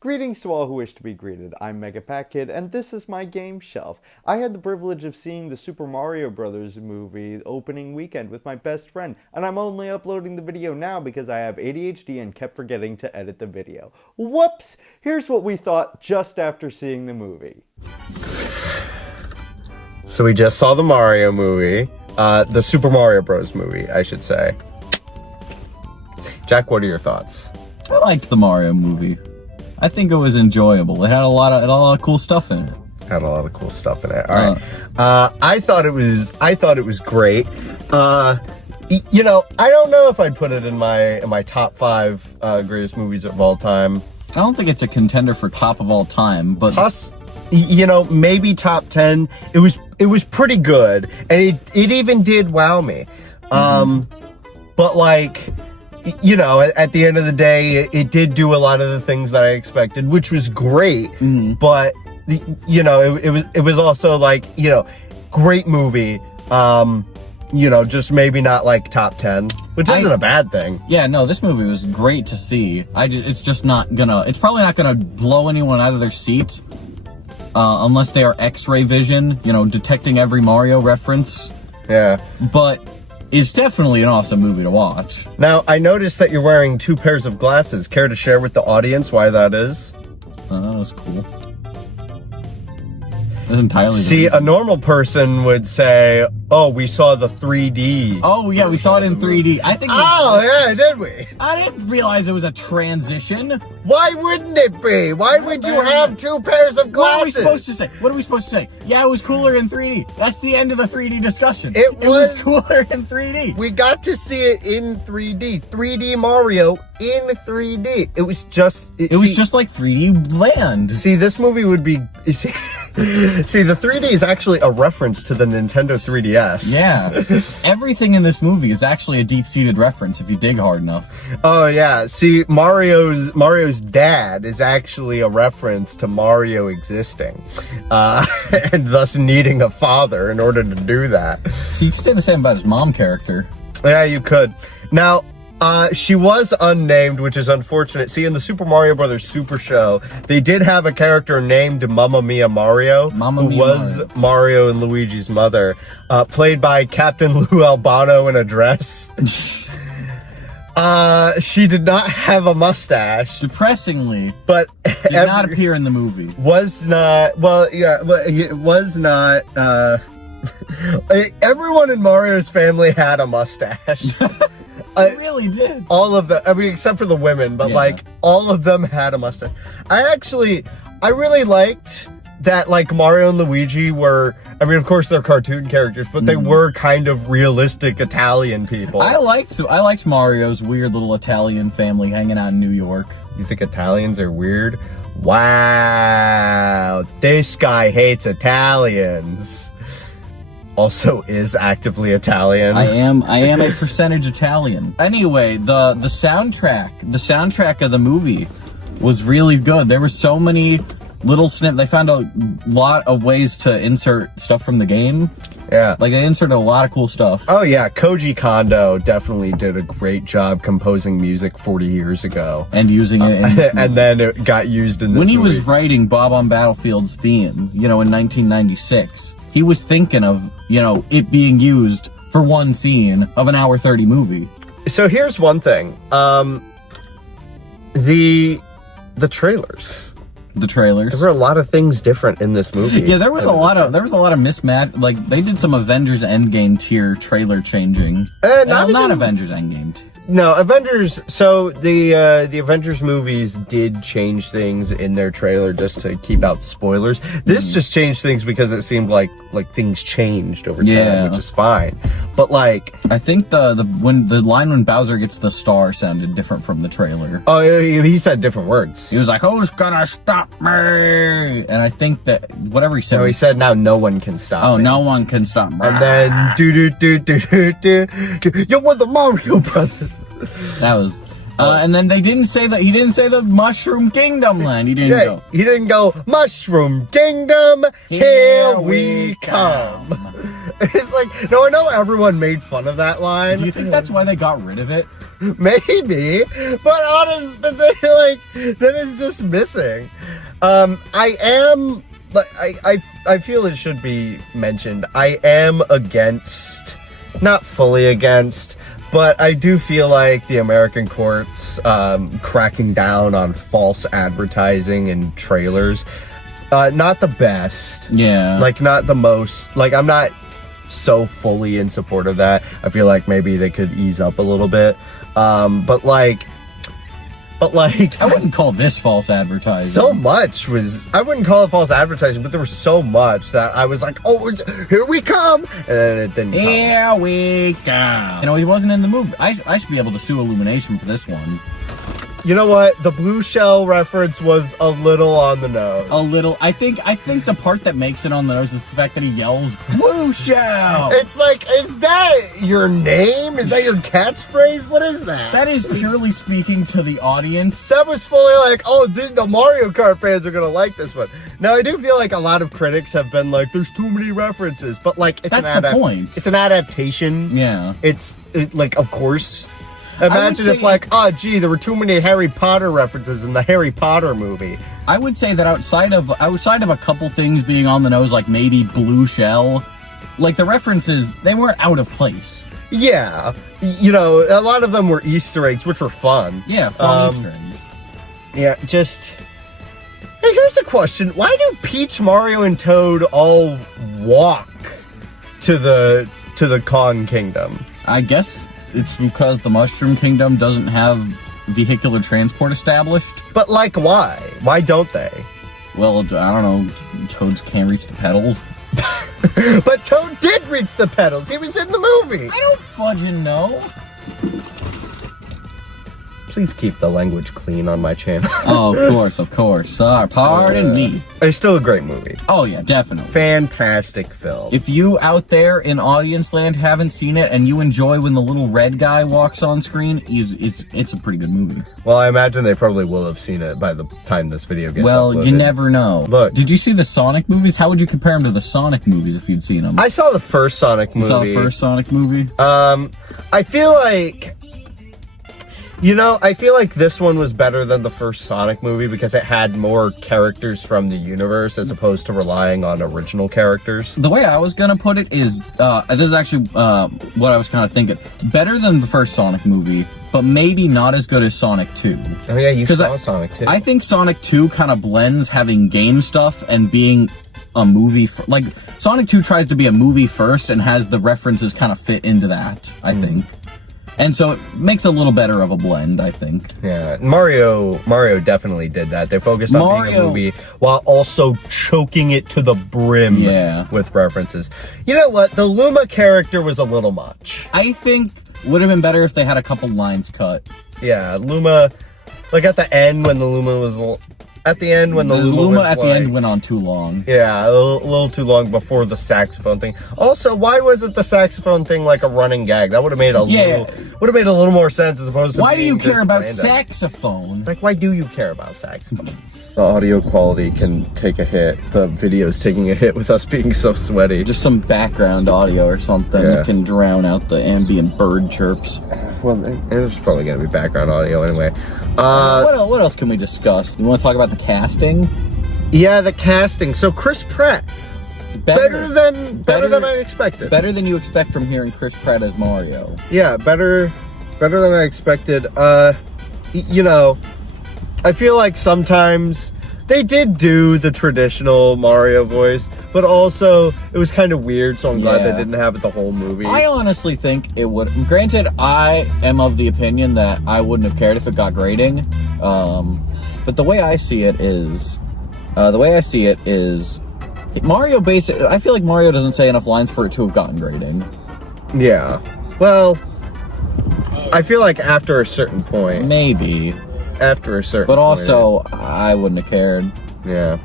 Greetings to all who wish to be greeted. I'm MegaPacKid, and this is my game shelf. I had the privilege of seeing the Super Mario Bros. Movie opening weekend with my best friend, and I'm only uploading the video now because I have ADHD and kept forgetting to edit the video. Whoops! Here's what we thought just after seeing the movie. So we just saw the Mario movie, the Super Mario Bros. Movie, I should say. Jack, what are your thoughts? I liked the Mario movie. I think it was enjoyable. It had a lot of cool stuff in it. Had a lot of cool stuff in it. All right. I thought it was great. You know, I don't know if I'd put it in my top 5 greatest movies of all time. I don't think it's a contender for top of all time, but Plus, you know, maybe top 10. It was pretty good, and it even did wow me. But like, you know, at the end of the day, it did do a lot of the things that I expected, which was great. But you know, it was also like, you know, great movie. You know, just maybe not like top 10, which isn't a bad thing. Yeah, no, this movie was great to see. It's probably not gonna blow anyone out of their seat, unless they are X-ray vision, you know, detecting every Mario reference. Yeah. But it's definitely an awesome movie to watch. Now, I noticed that you're wearing 2 pairs of glasses. Care to share with the audience why that is? That was cool. That's entirely the See, reason. a normal person would say, oh, we saw the 3D. Oh yeah, we saw it in 3D. I think. Oh, yeah, did we? I didn't realize it was a transition. Why wouldn't it be? Why would you have 2 pairs of glasses? What are we supposed to say? What are we supposed to say? Yeah, it was cooler in 3D. That's the end of the 3D discussion. It was cooler in 3D. We got to see it in 3D. 3D Mario in 3D. It was just... It was just like 3D Land. See, this movie would be... See, the 3D is actually a reference to the Nintendo 3DS. Yeah. Everything in this movie is actually a deep-seated reference if you dig hard enough. Oh, yeah. See, Mario's dad is actually a reference to Mario existing. And thus needing a father in order to do that. So you can say the same about his mom character. Yeah, you could. Now, she was unnamed, which is unfortunate. See, in the Super Mario Bros. Super Show, they did have a character named Mamma Mia Mario, who was Mario and Luigi's mother, played by Captain Lou Albano in a dress. She did not have a mustache. Depressingly, but did not appear in the movie. Was not, well, yeah, it was not, everyone in Mario's family had a mustache. It really did. All of them, I mean, except for the women, but like, all of them had a mustache. I really liked that, like, Mario and Luigi were, I mean, of course they're cartoon characters, but they were kind of realistic Italian people. I liked Mario's weird little Italian family hanging out in New York. You think Italians are weird? Wow, this guy hates Italians. Also is actively Italian. I am a percentage Italian. Anyway, the soundtrack of the movie was really good. There were so many little snips. They found a lot of ways to insert stuff from the game. Yeah. Like, they inserted a lot of cool stuff. Oh yeah, Koji Kondo definitely did a great job composing music 40 years ago. And using it in this and then it got used in this When he movie. was writing Bob-Omb Battlefield's theme, you know, in 1996, he was thinking of, you know, it being used for one scene of an hour 30 movie. So here's one thing. The trailers. The trailers. There were a lot of things different in this movie. Yeah, there was a lot of mismatch. Like, they did some Avengers Endgame tier trailer changing. Not Avengers Endgame. No, Avengers. So the Avengers movies did change things in their trailer just to keep out spoilers. This just changed things because it seemed like things changed over time, which is fine. But like, I think the line when Bowser gets the star sounded different from the trailer. Oh, he said different words. He was like, "Who's gonna stop me?" And I think that whatever he said. No, he said, "Now no one can stop me." Oh, no one can stop me. And then do you're with the Mario Brothers. That was, and then they didn't say that. He didn't say the Mushroom Kingdom land. He didn't go. He didn't go Mushroom Kingdom. Here we come. It's like, no, I know everyone made fun of that line. Do you think that's why they got rid of it? Maybe, but then it's just missing. I feel it should be mentioned. I am against, not fully against, but I do feel like the American courts cracking down on false advertising in trailers. Not the best. Yeah. Like, not the most. Like, I'm not so fully in support of that. I feel like maybe they could ease up a little bit. But like I wouldn't call this false advertising. so much was, I wouldn't call it false advertising, but there was so much that I was like, oh, here we come, and then it didn't come. Here we go. You know, he wasn't in the movie. I should be able to sue Illumination for this one. You know what? The blue shell reference was a little on the nose. A little. I think the part that makes it on the nose is the fact that he yells "Blue Shell." It's like, is that your name? Is that your catchphrase? What is that? That is purely speaking to the audience. That was fully like, oh, the Mario Kart fans are gonna like this one. Now, I do feel like a lot of critics have been like, there's too many references, but like, it's That's the point. It's an adaptation. Yeah. Like, of course. Imagine if like, oh gee, there were too many Harry Potter references in the Harry Potter movie. I would say that outside of a couple things being on the nose, like maybe Blue Shell, like the references, they weren't out of place. Yeah, you know, a lot of them were Easter eggs, which were fun. Yeah, fun Easter eggs. Yeah, just. Hey, here's a question: why do Peach, Mario, and Toad all walk to the Kong Kingdom? I guess it's because the Mushroom Kingdom doesn't have vehicular transport established. But like, why? Why don't they? Well, I don't know. Toads can't reach the pedals. But Toad did reach the pedals. He was in the movie. I don't fudging know. Please keep the language clean on my channel. Oh, of course. Pardon me. It's still a great movie. Oh, yeah, definitely. Fantastic film. If you out there in audience land haven't seen it and you enjoy when the little red guy walks on screen, it's a pretty good movie. Well, I imagine they probably will have seen it by the time this video gets Well, uploaded. you never know. Look. Did you see the Sonic movies? How would you compare them to the Sonic movies if you'd seen them? I saw the first Sonic movie. You saw the first Sonic movie? I feel like... You know, I feel like this one was better than the first Sonic movie because it had more characters from the universe as opposed to relying on original characters. The way I was gonna put it is, this is actually what I was kind of thinking. Better than the first Sonic movie, but maybe not as good as Sonic 2. Oh yeah, you saw Sonic 2. I think Sonic 2 kind of blends having game stuff and being a movie. Like, Sonic 2 tries to be a movie first and has the references kind of fit into that, I think. And so it makes a little better of a blend, I think. Yeah, Mario definitely did that. They focused on being a movie while also choking it to the brim with references. You know what? The Luma character was a little much. I think would have been better if they had a couple lines cut. Yeah, Luma, like at the end when the Luma was... At the end, when the Luma at the end went on too long. Yeah, a little too long before the saxophone thing. Also, why wasn't the saxophone thing like a running gag? That would have made a little more sense as opposed to. Why do you care about saxophone? Like, why do you care about saxophone? The audio quality can take a hit. The video's taking a hit with us being so sweaty. Just some background audio or something that can drown out the ambient bird chirps. Well, there's probably gonna be background audio anyway. What else can we discuss? You want to talk about the casting? Yeah, the casting. So Chris Pratt, better than I expected. Better than you expect from hearing Chris Pratt as Mario. Yeah, better than I expected. You know, I feel like sometimes they did do the traditional Mario voice, but also it was kind of weird, so I'm glad they didn't have it the whole movie. I honestly think it would. Granted, I am of the opinion that I wouldn't have cared if it got grading. But the way I see it is, Mario basically, I feel like Mario doesn't say enough lines for it to have gotten grading. Yeah. Well, I feel like after a certain point. Maybe. After a certain point. But point, also, I wouldn't have cared. Yeah.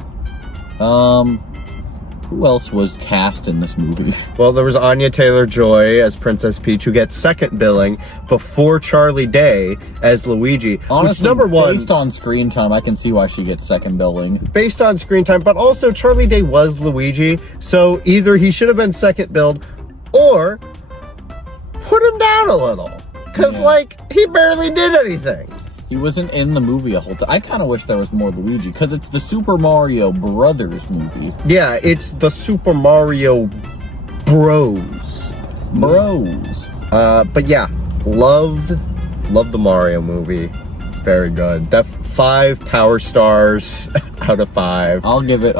Who else was cast in this movie? Well, there was Anya Taylor-Joy as Princess Peach, who gets second billing before Charlie Day as Luigi. Honestly, which, number one, based on screen time, I can see why she gets second billing. Based on screen time, but also Charlie Day was Luigi, so either he should have been second billed, or put him down a little. Because, like, he barely did anything. He wasn't in the movie a whole time. I kind of wish there was more Luigi, because it's the Super Mario Brothers movie. Yeah, it's the Super Mario Bros. But yeah, love the Mario movie. Very good. 5 power stars out of 5. I'll give it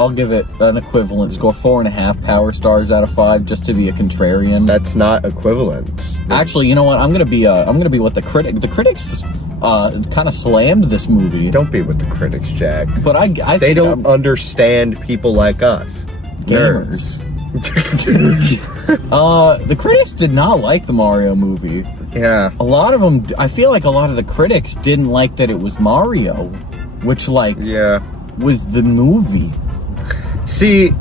an equivalent score, 4.5 power stars out of 5, just to be a contrarian. That's not equivalent. Actually, you know what? I'm gonna be what the critics kind of slammed this movie. Don't be with the critics, Jack. But they don't understand people like us. Gamers. The critics did not like the Mario movie. Yeah. A lot of them, I feel like a lot of the critics didn't like that it was Mario, which, like, was the movie. See,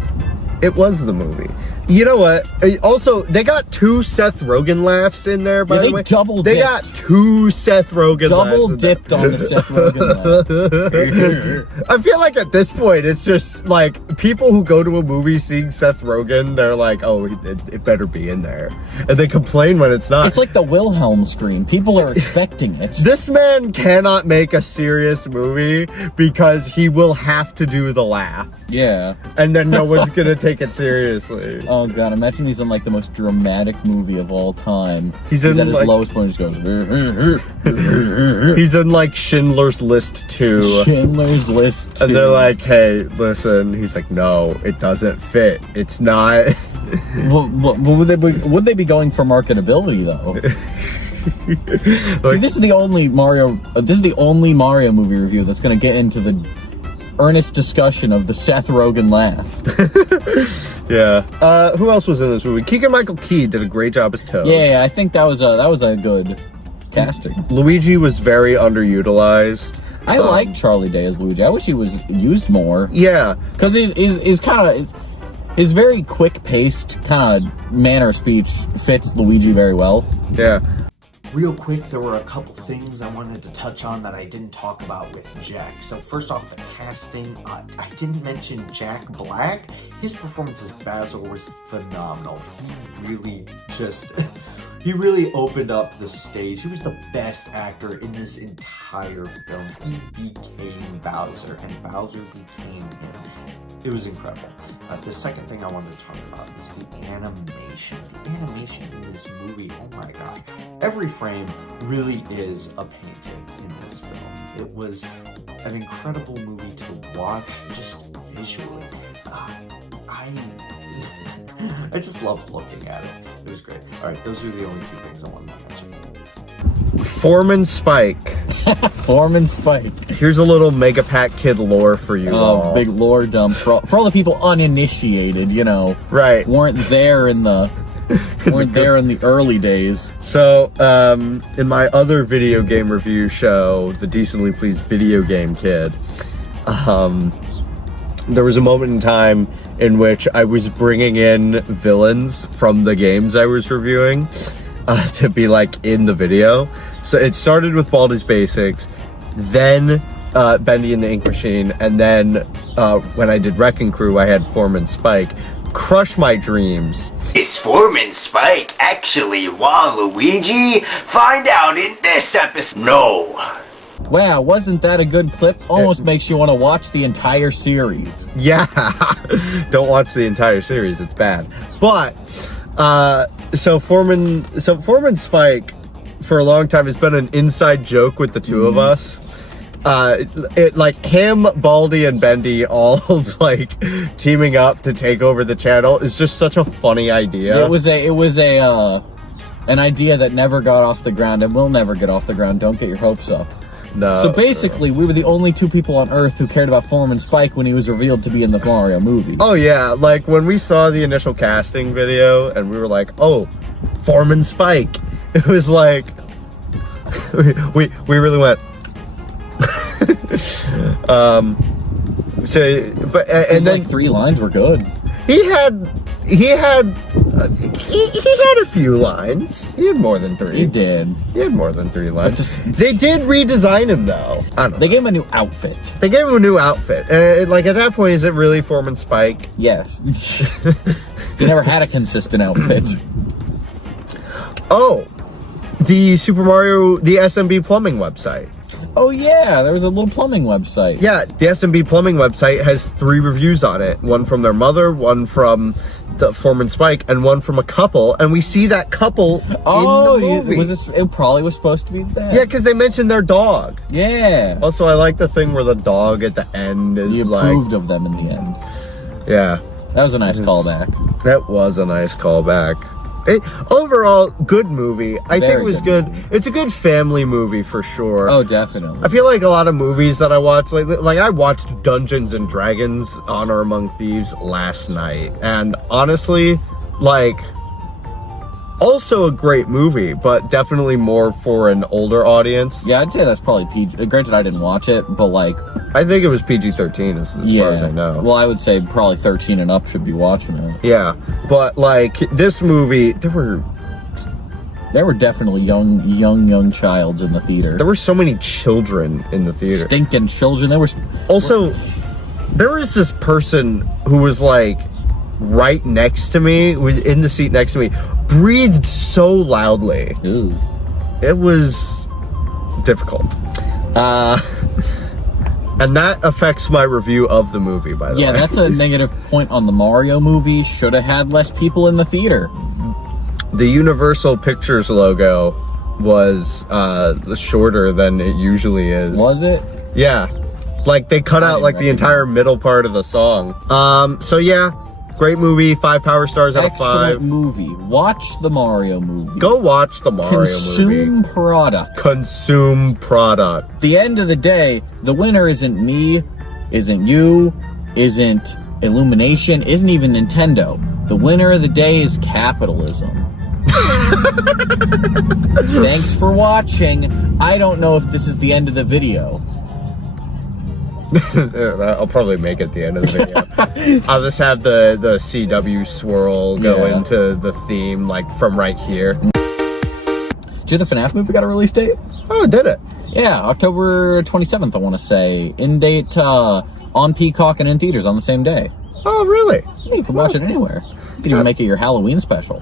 it was the movie. You know what? Also, they got 2 Seth Rogen laughs in there, by the way. They got 2 Seth Rogen laughs. Double dipped on the Seth Rogen laugh. I feel like at this point, it's just like people who go to a movie seeing Seth Rogen, they're like, oh, it better be in there. And they complain when it's not. It's like the Wilhelm scream. People are expecting it. This man cannot make a serious movie because he will have to do the laugh. Yeah. And then no one's gonna take it seriously. Oh god, imagine he's in like the most dramatic movie of all time. He's in at his like, lowest point and just goes. He's in like Schindler's List 2. Schindler's List 2. And they're like, hey, listen. He's like, no, it doesn't fit. It's not. Would they be going for marketability though? See, this is the only Mario movie review that's going to get into the earnest discussion of the Seth Rogen laugh. Yeah. Who else was in this movie? Keegan-Michael Key did a great job as Toad. Yeah, I think that was a good casting. Luigi was very underutilized. I like Charlie Day as Luigi. I wish he was used more. Yeah, because he's kind of his very quick-paced kind of manner of speech fits Luigi very well. Yeah. Real quick, there were a couple things I wanted to touch on that I didn't talk about with Jack. So first off, the casting. I didn't mention Jack Black. His performance as Basil was phenomenal. He really opened up the stage. He was the best actor in this entire film. He became Bowser, and Bowser became him. It was incredible. The second thing I wanted to talk about is the animation. The animation in this movie, oh my god. Every frame really is a painting in this film. It was an incredible movie to watch, just visually. I just loved looking at it. It was great. Alright, those are the only 2 things I wanted to mention. Foreman Spike. Foreman Spike. Here's a little MegaPacKid lore for you all. Big lore dump for all the people uninitiated, you know. Right. Weren't there in the early days. So, in my other video game review show, the Decently Pleased Video Game Kid, there was a moment in time in which I was bringing in villains from the games I was reviewing to be like in the video. So it started with Baldi's Basics, then Bendy and the Ink Machine, and then when I did Wrecking Crew, I had Foreman Spike. Crush my dreams. Is Foreman Spike actually Waluigi? Find out in this episode. No. Wow, wasn't that a good clip? Almost makes you want to watch the entire series. Yeah. Don't watch the entire series, it's bad. But so Foreman Spike for a long time has been an inside joke with the 2 of us. Like him, Baldy, and Bendy all like teaming up to take over the channel is just such a funny idea. It was an idea that never got off the ground and will never get off the ground. Don't get your hopes up. No. So basically, we were the only 2 people on Earth who cared about Foreman Spike when he was revealed to be in the Mario movie. Oh yeah, like when we saw the initial casting video and we were like, oh, Foreman Spike. It was like we really went. And then like 3 lines were good. He had a few lines. He had more than 3. He did. He had more than 3 lines. They did redesign him though. I don't know. They gave him a new outfit. Like at that point, is it really Foreman Spike? Yes. He never had a consistent outfit. Oh, the SMB plumbing website. Oh yeah, there was a little plumbing website. Yeah, the SMB plumbing website has 3 reviews on it. One from their mother, one from the Foreman Spike, and one from a couple. And we see that couple in the movie. It probably was supposed to be that. Yeah, because they mentioned their dog. Yeah. Also, I like the thing where the dog at the end is You like... approved of them in the end. Yeah. That was a nice callback. That was a nice callback. Overall, good movie. I think it was good. It's a good family movie for sure. Oh, definitely. I feel like a lot of movies that I watch, like I watched Dungeons and Dragons: Honor Among Thieves last night, and honestly, like, also a great movie, but definitely more for an older audience. Yeah, I'd say that's probably PG. Granted, I didn't watch it, but like, I think it was PG-13 as far as I know. Well, I would say probably 13 and up should be watching it. Yeah, but like this movie, there were definitely young childs in the theater. There were so many children in the theater. Stinking children. There was there was this person who was like right next to me, was in the seat next to me, breathed so loudly. Ooh. It was difficult. And that affects my review of the movie, by the way. Yeah, that's a negative point on the Mario movie. Should have had less people in the theater. The Universal Pictures logo was shorter than it usually is. Was it? Yeah. Like, they cut out, like, the entire middle part of the song. So, yeah. Great movie. 5 power stars out of 5. Excellent movie. Watch the Mario movie. Go watch the Mario movie. Consume product. Consume product. At the end of the day, the winner isn't me, isn't you, isn't Illumination, isn't even Nintendo. The winner of the day is capitalism. Thanks for watching. I don't know if this is the end of the video. I'll probably make it the end of the video. I'll just have the CW swirl go into the theme, like, from right here. Did the FNAF movie got a release date? Oh, did it? Yeah, October 27th, I want to say. In date, on Peacock and in theaters on the same day. Oh, really? Yeah, you can watch it anywhere. You can even make it your Halloween special.